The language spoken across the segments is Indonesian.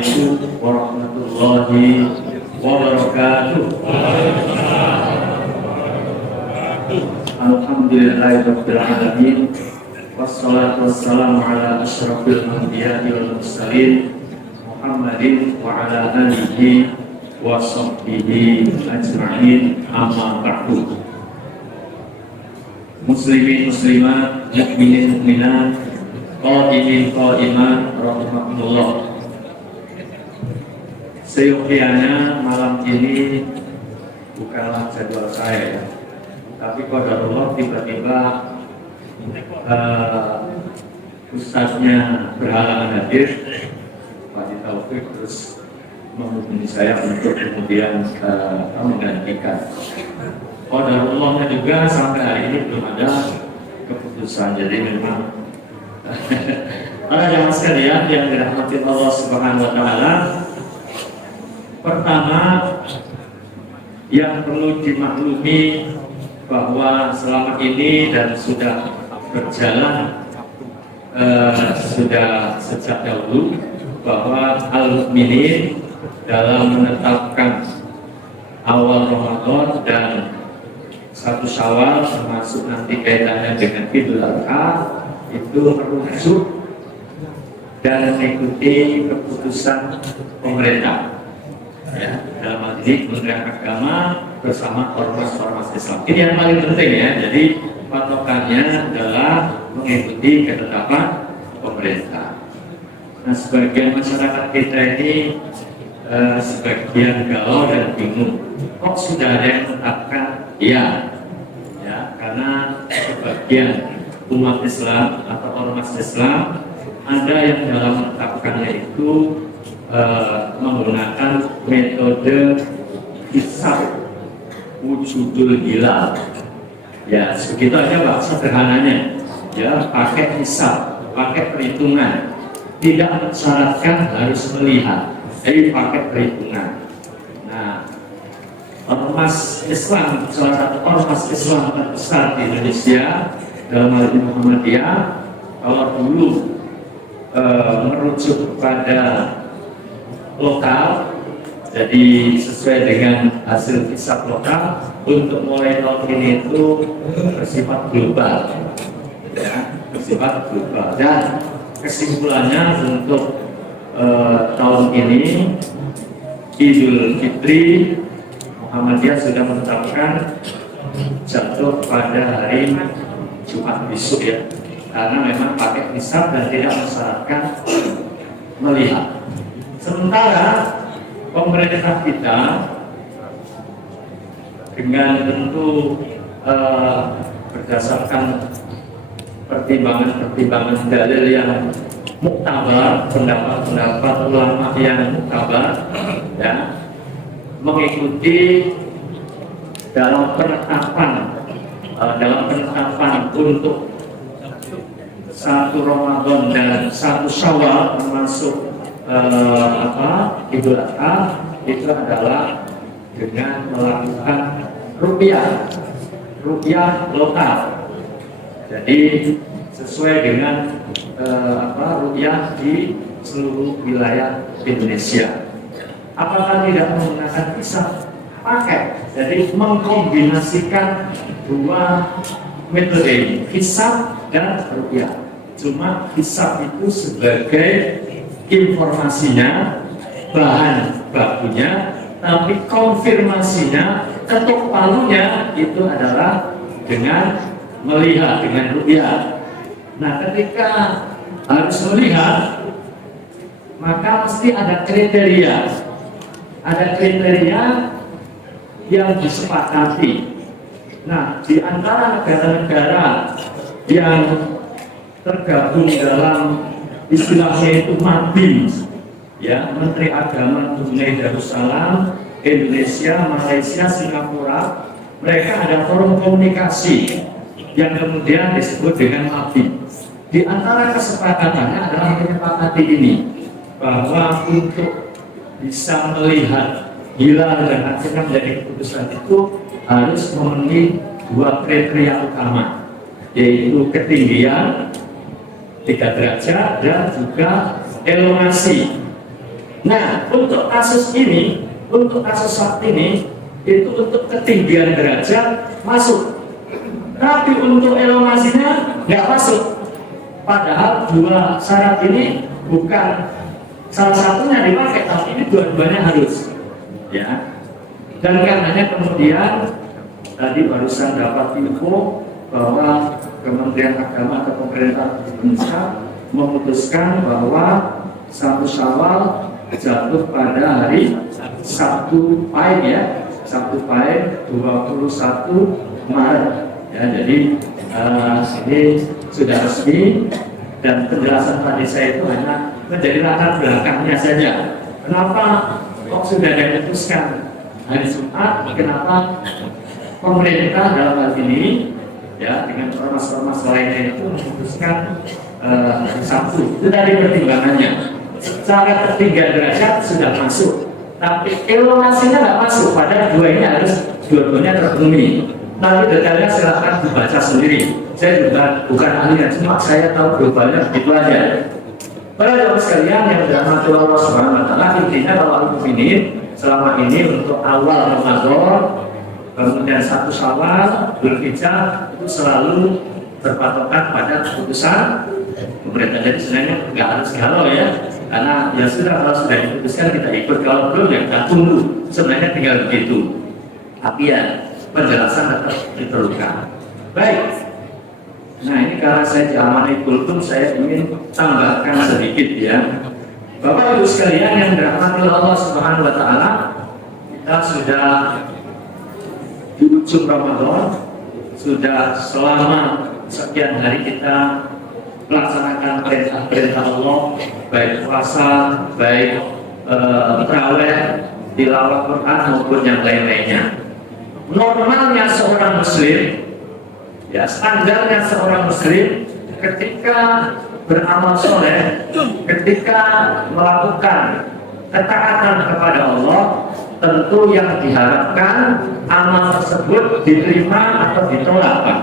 Assalamualaikum warahmatullahi wabarakatuh. Alhamdulillahirabbil alamin. Wassalatu wassalamu ala asyrafil anbiya'i wal mursalin Muhammadin wa ala alihi wa sahbihi ajma'in, amma ba'du. Muslimin muslimat, mukminin mukminat, qaimin qaimat rahimakumullah. Seyogianya malam ini bukanlah jadwal saya, tapi qadarullah tiba-tiba ustaznya berhalangan hadir, Pak Taufik terus menghubungi saya untuk kemudian menggantikan. Qadarullahnya juga sampai hari ini belum ada keputusan. Jadi memang para jamaah sekalian yang dirahmati Allah Subhanahu wa taala, pertama yang perlu dimaklumi bahwa selama ini dan sudah berjalan sudah sejak dahulu bahwa al-mukminin dalam menetapkan awal Ramadan dan satu Syawal termasuk nanti kaitannya dengan Idul Adha itu merujuk dan mengikuti keputusan pemerintah, ya, dalam hal ini Kementerian Agama bersama ormas-ormas Islam. Ini yang paling penting ya. Jadi patokannya adalah mengikuti ketetapan pemerintah. Nah, sebagian masyarakat kita ini sebagian galau dan bingung. Kok sudah ada yang menetapkan? Ya, karena sebagian umat Islam atau ormas Islam ada yang dalam menetapkannya itu menggunakan metode hisab wujudul hilal. Ya, segitu aja Pak, sederhananya. Ya, pakai hisab, pakai perhitungan. Tidak mensyaratkan harus melihat, jadi pakai perhitungan. Nah, ormas Islam, salah satu ormas Islam terbesar di Indonesia dalam hal ini Muhammadiyah, kalau dulu merujuk kepada lokal, jadi sesuai dengan hasil hisab lokal, untuk mulai tahun ini itu bersifat global, ya, bersifat global. Dan kesimpulannya untuk tahun ini Idul Fitri Muhammadiyah sudah menetapkan jatuh pada hari Jumat besok ya, karena memang pakai hisab dan tidak mensyaratkan melihat. Sementara pemerintah kita dengan tentu berdasarkan pertimbangan dalil yang muktabar, pendapat ulama yang muktabar, ya, mengikuti dalam penetapan untuk satu Ramadan dan satu Syawal termasuk Idul Adha itu adalah dengan melakukan rupiah lokal. Jadi sesuai dengan rupiah di seluruh wilayah Indonesia. Apakah tidak menggunakan hisab? Pakai. Jadi mengkombinasikan dua metode, hisab dan rupiah. Cuma hisab itu sebagai informasinya, bahan bakunya, tapi konfirmasinya, ketuk palunya itu adalah dengan melihat, dengan rupiah. Nah, ketika harus melihat, maka mesti ada kriteria yang disepakati. Nah, di antara negara-negara yang tergabung dalam istilahnya itu MABIN, ya, Menteri Agama Brunei Darussalam, Indonesia, Malaysia, Singapura, mereka ada forum komunikasi yang kemudian disebut dengan MABIN. Di antara kesepakatannya adalah menyepakati ini, bahwa untuk bisa melihat hilal dan akhirnya menjadi keputusan itu harus memenuhi dua kriteria utama, yaitu ketinggian 3 derajat dan juga elongasi Nah, untuk kasus saat ini itu untuk ketinggian derajat masuk, tapi untuk elongasinya nggak masuk. Padahal dua syarat ini bukan salah satunya dipakai, tapi ini dua-duanya harus, ya. Dan karenanya kemudian tadi barusan dapat info bahwa Kementerian Agama atau pemerintah Indonesia memutuskan bahwa 1 Syawal jatuh pada hari Sabtu Pahing, ya, Sabtu Pahing 21 Maret. Ya, jadi ini sudah resmi, dan penjelasan tadi saya itu hanya menjadi latar belakangnya saja. Kenapa kok sudah diputuskan hari Jumat? Kenapa pemerintah dalam hal ini, ya, dengan ormas-ormas lainnya itu memutuskan hari Sabtu? Itu tadi pertimbangannya. Secara ketinggian derajat sudah masuk, tapi elongasinya nggak masuk. Padahal dua ini harus dua-duanya terpenuhi. Nanti detailnya silahkan dibaca sendiri. Saya juga bukan ahli, cuma saya tahu globalnya begitu aja. Para jemaah sekalian yang dirahmati Allah Subhanahu Wa Taala, intinya kalau ini selama ini untuk awal Ramadan, kemudian 1 Syawal, Dzulhijjah itu selalu berpatokan pada keputusan pemerintah. Jadi sebenarnya nggak harus galau, ya, karena ya sudah, kalau sudah diputuskan kita ikut, kalau belum ya kita tunggu. Sebenarnya tinggal begitu. Tapi ya penjelasan tetap diperlukan. Baik. Nah, ini karena saya diamani kultum, saya ingin tambahkan sedikit, ya. Bapak Ibu sekalian yang dirahmati Allah Subhanahu Wa Taala, kita sudah di ujung Ramadan, sudah selama sekian hari kita melaksanakan perintah-perintah Allah, baik puasa, baik tarawih, tilawah Quran maupun yang lain-lainnya. Normalnya seorang Muslim, ya, standarnya seorang Muslim ketika beramal soleh, ketika melakukan ketaatan kepada Allah, tentu yang diharapkan amal tersebut diterima atau ditolak, Pak.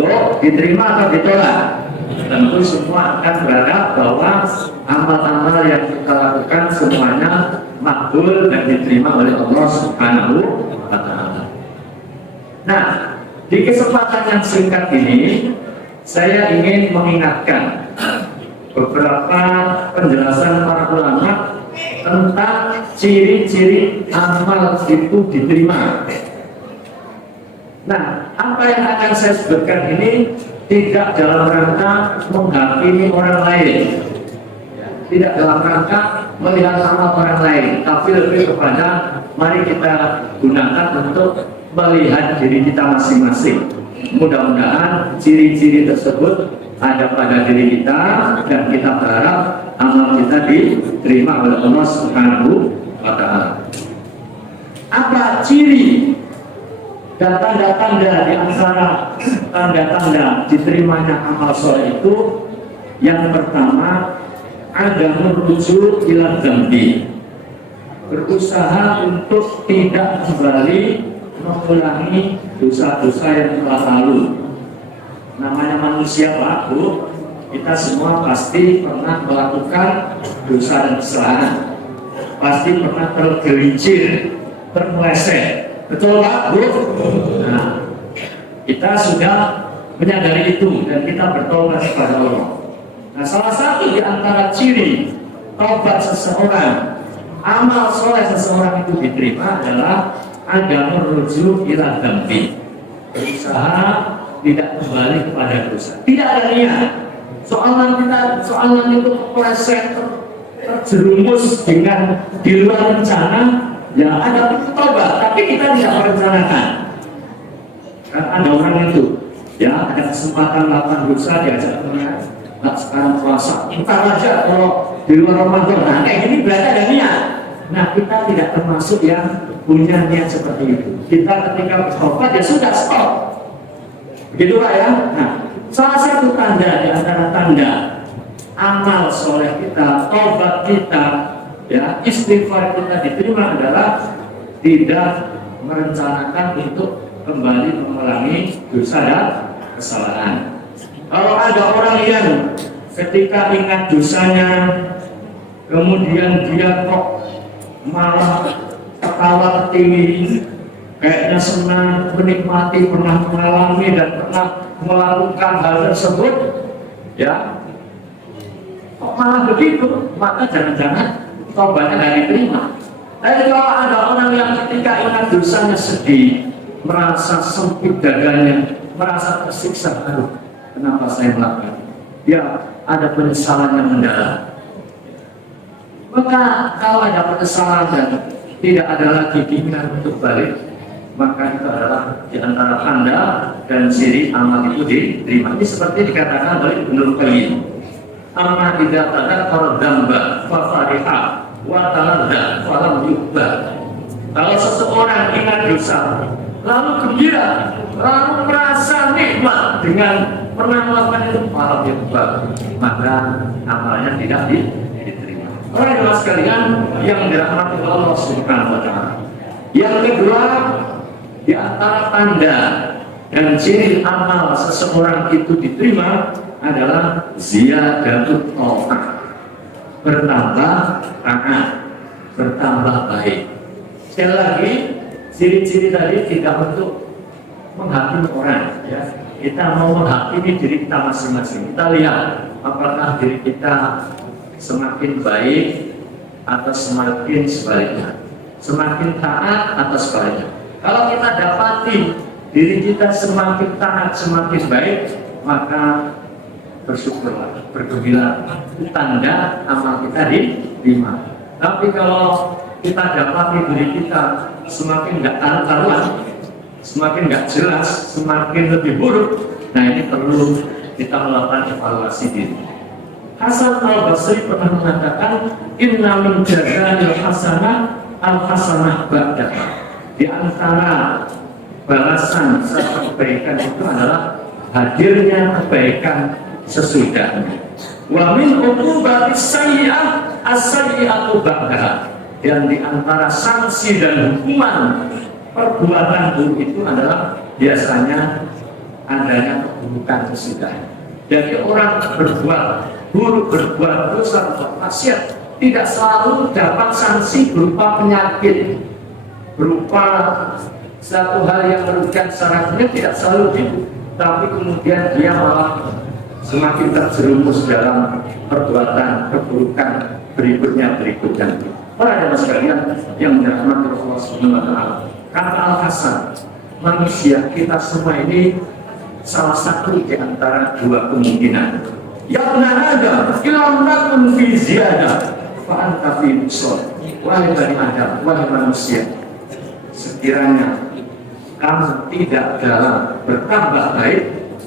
Oh, diterima atau ditolak? Tentu semua akan berharap bahwa amal-amal yang kita lakukan semuanya makbul dan diterima oleh Allah Subhanahu Wa Taala. Nah, di kesempatan yang singkat ini, saya ingin mengingatkan beberapa penjelasan para ulama tentang ciri-ciri amal itu diterima. Nah, apa yang akan saya sebutkan ini tidak dalam rangka menghakimi orang lain, tidak dalam rangka melihat amal orang lain, tapi lebih kepada mari kita gunakan untuk melihat diri kita masing-masing. Mudah-mudahan ciri-ciri tersebut ada pada diri kita, dan kita berharap amal kita diterima oleh Allah Subhanahu Wa Taala. Apa ciri dan tanda-tanda di antara tanda-tanda diterimanya amal soleh itu? Yang pertama, ada merujuk ila dzambi, berusaha untuk tidak kembali mengulangi dosa-dosa yang telah lalu. Namanya manusia, Pak, Bu, kita semua pasti pernah melakukan dosa dan kesalahan, pasti pernah tergelincir, termeleset. Betul, Pak, Bu? Nah, kita sudah menyadari itu dan kita bertobat kepada Allah. Nah, salah satu di antara ciri taubat seseorang, amal soleh seseorang itu diterima adalah ada merujuk ila dzambi, berusaha tidak kembali kepada dosa, tidak ada niat. Soalan itu kepleset, terjerumus dengan di luar rencana, ya ada taubat, tapi kita tidak merencanakan. Kan ada orang itu, ya, ada kesempatan melakukan dosa, diajak teman, nah sekarang puasa, ntar aja kalau di luar Ramadan. Nah, kayak gini berarti ada niat. Nah, kita tidak termasuk yang punya niat seperti itu. Kita ketika bertobat ya sudah stop. Begitu, Pak, ya. Nah, salah satu tanda di antara tanda amal soleh kita, tobat kita, ya, istighfar kita diterima adalah tidak merencanakan untuk kembali mengulangi dosa dan kesalahan. Kalau ada orang yang ketika ingat dosanya kemudian dia kok malah ketawa tinggi, kayaknya senang menikmati, pernah mengalami dan pernah melakukan hal tersebut, ya kok malah begitu, maka jangan-jangan tobatnya nggak diterima. Tapi kalau ada orang yang ketika ingat dosanya sedih, merasa sempit dadanya, merasa tersiksa, aduh kenapa saya melakukan, ya ada penyesalan yang mendalam. Maka kalau ada penyesalan dan tidak ada lagi keinginan untuk balik, maka itu adalah di antara tanda dan ciri amal itu diterima. Ini seperti dikatakan oleh Ibnu Qayyim, amma idza tadakkara dzamba fa fariha wa taladda fa lam yuqbal. Kalau seseorang ingat dosa lalu gembira, lalu merasa nikmat dengan pernah melakukan itu, malah yuqbal, maka amalnya tidak diterima. Orang yang sekalian yang dirahmati Allah Subhanahu wa taala. Yang kedua, di antara tanda dan ciri amal seseorang itu diterima adalah ziyadatut ta'ah, bertambah taat, bertambah baik. Sekali lagi, ciri-ciri tadi tidak untuk menghakimi orang, ya. Kita mau menghakimi diri kita masing-masing. Kita lihat apakah diri kita semakin baik atau semakin sebaliknya, semakin taat atau sebaliknya. Kalau kita dapati diri kita semakin taat, semakin baik, maka bersyukurlah, bergembira, itu tanda amal kita diterima. Tapi kalau kita dapati diri kita semakin nggak karuan, semakin nggak jelas, semakin lebih buruk, nah ini perlu kita melakukan evaluasi diri. Hasan al-Basri pernah mengatakan, inna min jaza'il hasanah al-hasanah ba'dah. Di antara balasan serta kebaikan itu adalah hadirnya kebaikan sesudahnya. Wa min uqubatis sayyi'ah as-sayyi'atu ba'daha. Dan di antara sanksi dan hukuman perbuatan buruk itu adalah biasanya adanya keburukan sesudahnya. Jadi orang berbuat buruk, berbuat dosa atau maksiat tidak selalu dapat sanksi berupa penyakit, berupa satu hal yang merugikan secara dunia, tidak selalu itu. Tapi kemudian dia malah semakin terjerumus dalam perbuatan keburukan berikutnya. Para jemaah sekalian yang dirahmati Allah Subhanahu wa taala. Kata Al-Hasan, manusia kita semua ini salah satu di antara dua kemungkinan. Ya ada ilham takun fi ziyadah fa anta fi nusur. Wahai bani Adam, wahai manusia, sekiranya kamu tidak dalam bertambah baik,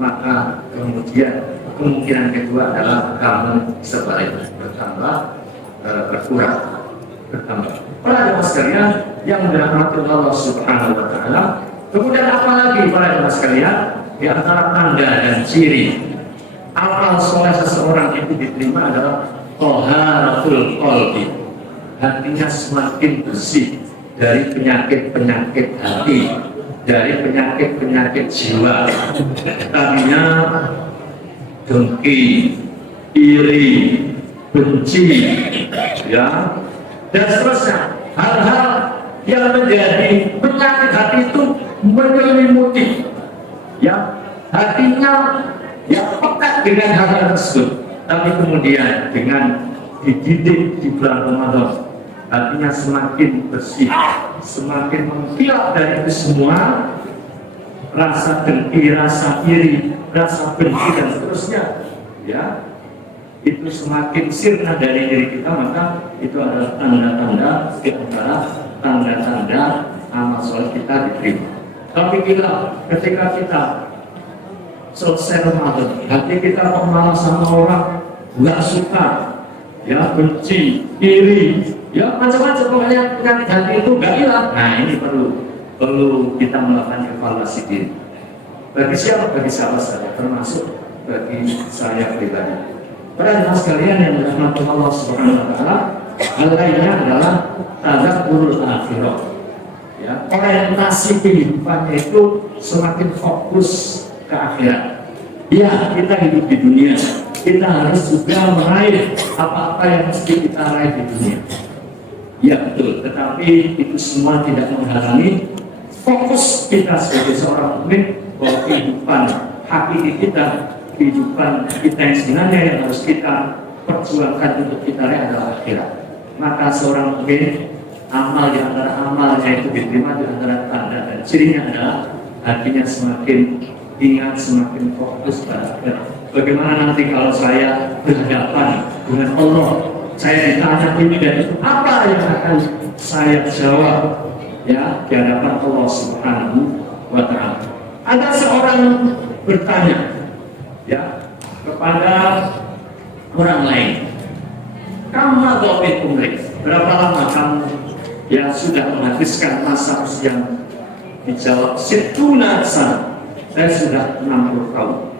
maka kemudian kemungkinan kedua adalah kamu sebaliknya bertambah berkurang. Para jemaah sekalian yang dirahmati Allah Subhanahu wa taala, kemudian apa lagi para jemaah sekalian di antara tanda dan ciri amal soleh seseorang itu diterima adalah thaharatul qalbi, hatinya semakin bersih dari penyakit-penyakit hati, dari penyakit-penyakit jiwa. Tadinya dengki, iri, benci, ya, dan seterusnya, hal-hal yang menjadi penyakit hati itu menyelimuti, ya, hatinya yang pekat dengan hal tersebut. Tapi kemudian dengan dididik di bulan Ramadan, hatinya semakin bersih, semakin mengkilap dari itu semua, rasa dengki, rasa iri, rasa benci dan seterusnya, ya, itu semakin sirna dari diri kita, maka itu adalah tanda-tanda di antara tanda-tanda amal soleh kita diterima. Tapi ketika kita selesai Ramadan, hati kita kok malah sama orang nggak suka, ya, benci, iri, ya, macam-macam, pokoknya penyakit hati itu nggak hilang. Nah, ini perlu kita melakukan evaluasi diri. Bagi siapa? Bagi sahabat saya, termasuk bagi saya pribadi. Para jemaah sekalian yang dirahmati Allah Subhanahu wa taala, hal lainnya adalah tadzakkurul akhirah. Ya, orientasi kehidupannya itu semakin fokus ke akhirat. Ya, kita hidup di dunia, kita harus juga meraih apa-apa yang mesti kita raih di dunia. Ya betul, tetapi itu semua tidak menghalangi fokus kita sebagai seorang mukmin bahwa kehidupan hakiki kita, kehidupan kita yang sebenarnya yang harus kita perjuangkan untuk kita raih adalah akhirat. Maka seorang mukmin, amal di antara amalnya itu diterima di antara tanda dan cirinya adalah hatinya semakin ingat, semakin fokus pada akhirat. Bagaimana nanti kalau saya berhadapan dengan Allah, saya ditanya ini dan itu, apa yang akan saya jawab ya di hadapan Allah Subhanahu wa Ta'ala. Ada seorang bertanya ya kepada orang lain, kamu min umrik, berapa lama kamu ya sudah menghabiskan masa usia? Dijawab, situna sana, saya sudah 60 tahun.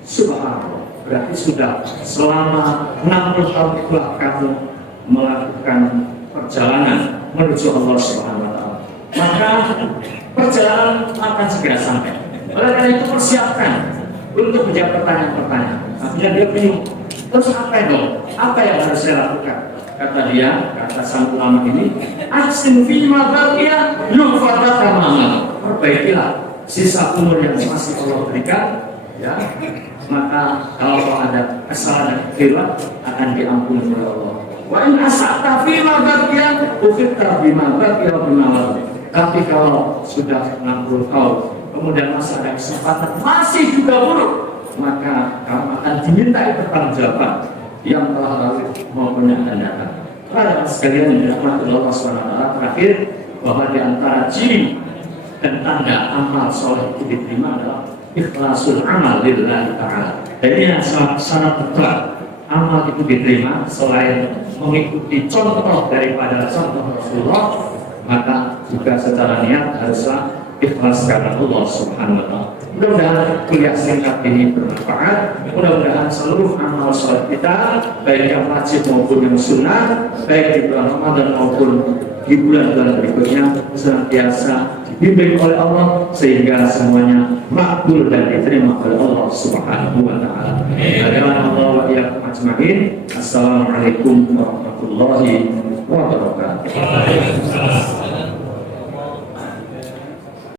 Subhanallah, berarti sudah selama 60 tahun itulah kamu melakukan perjalanan menuju Allah Subhanahu wa Ta'ala. Maka perjalanan akan segera sampai. Oleh karena itu persiapkan untuk menjawab pertanyaan-pertanyaan. Artinya dia bingung, terus apa dong? Apa yang harus saya lakukan? Kata dia, kata sang ulama ini, ahsin fima baqiya yughfar tamaman. Perbaikilah sisa umur yang masih Allah berikan, ya. Maka kalau ada kesalahan dan keliruan akan diampuni oleh Allah. Wa in asa'ta fima baqiya ukhita bima baqiya bima. Tapi kalau sudah 60 tahun kemudian masih ada kesempatan masih juga buruk, maka kamu akan dimintai pertanggungjawaban yang telah lalu maupun yang akan datang. Para sekalian yang dirahmati Allah SWT, terakhir bahwa di antara ciri dan tanda amal soleh itu diterima adalah ikhlasul amal lillahi ta'ala. Jadi yang sangat betul amal itu diterima selain mengikuti contoh daripada contoh Rasulullah, maka juga secara niat haruslah ikhlas karena Allah Subhanahu wa Ta'ala. Mudah-mudahan kuliah singkat ini bermanfaat. Mudah-mudahan seluruh amal sholat kita, baik yang wajib maupun yang sunnah, baik di bulan Ramadan maupun di bulan-bulan berikutnya, senantiasa dibimbing oleh Allah sehingga semuanya makbul dan diterima oleh Allah Subhanahu wa Ta'ala. Allah wa iyyakum ajma'in. Assalamualaikum warahmatullahi wabarakatuh.